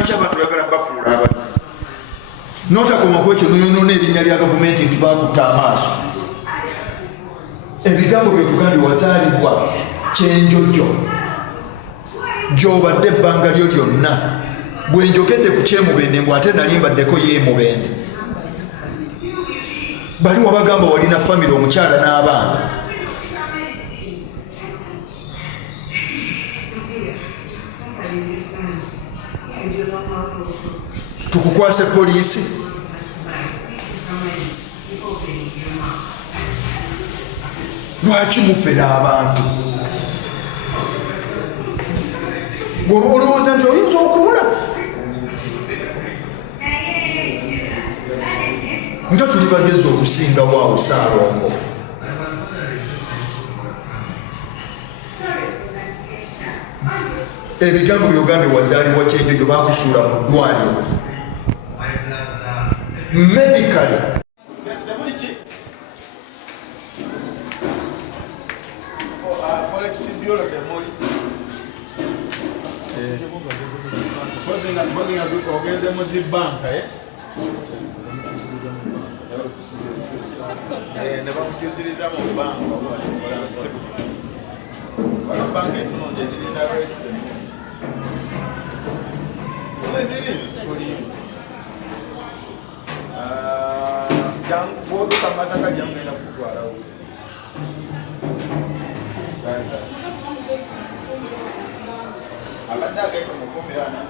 lwaki abantu bagala bafuula abantu notakoma kwekyo noyonoona erinnya lya gavumenti nti bakutta amaaso ebigambo byetugambye wazaalibwa kyenjojo gyobadde ebbanga lyo lyonna bwe njogedde ku kyemubende mbw ate nali mbaddeko yeemubende bali wabagamba walina famire omukyala n'abaana tukukwase poliisi lwaki mufera abantu olowooza nti oyinza okubula nga tuli bagezi okusingawo awo Saalongo ebigambo byogambye wazaalibwa kyenjojo bakusuula mu ddwaliro medically ogende muzibanka ne bakukyusiriza mu banka banka ennungi ezirina bwoduka Masaka jangenda kutwalawo abadde agenda mukumirana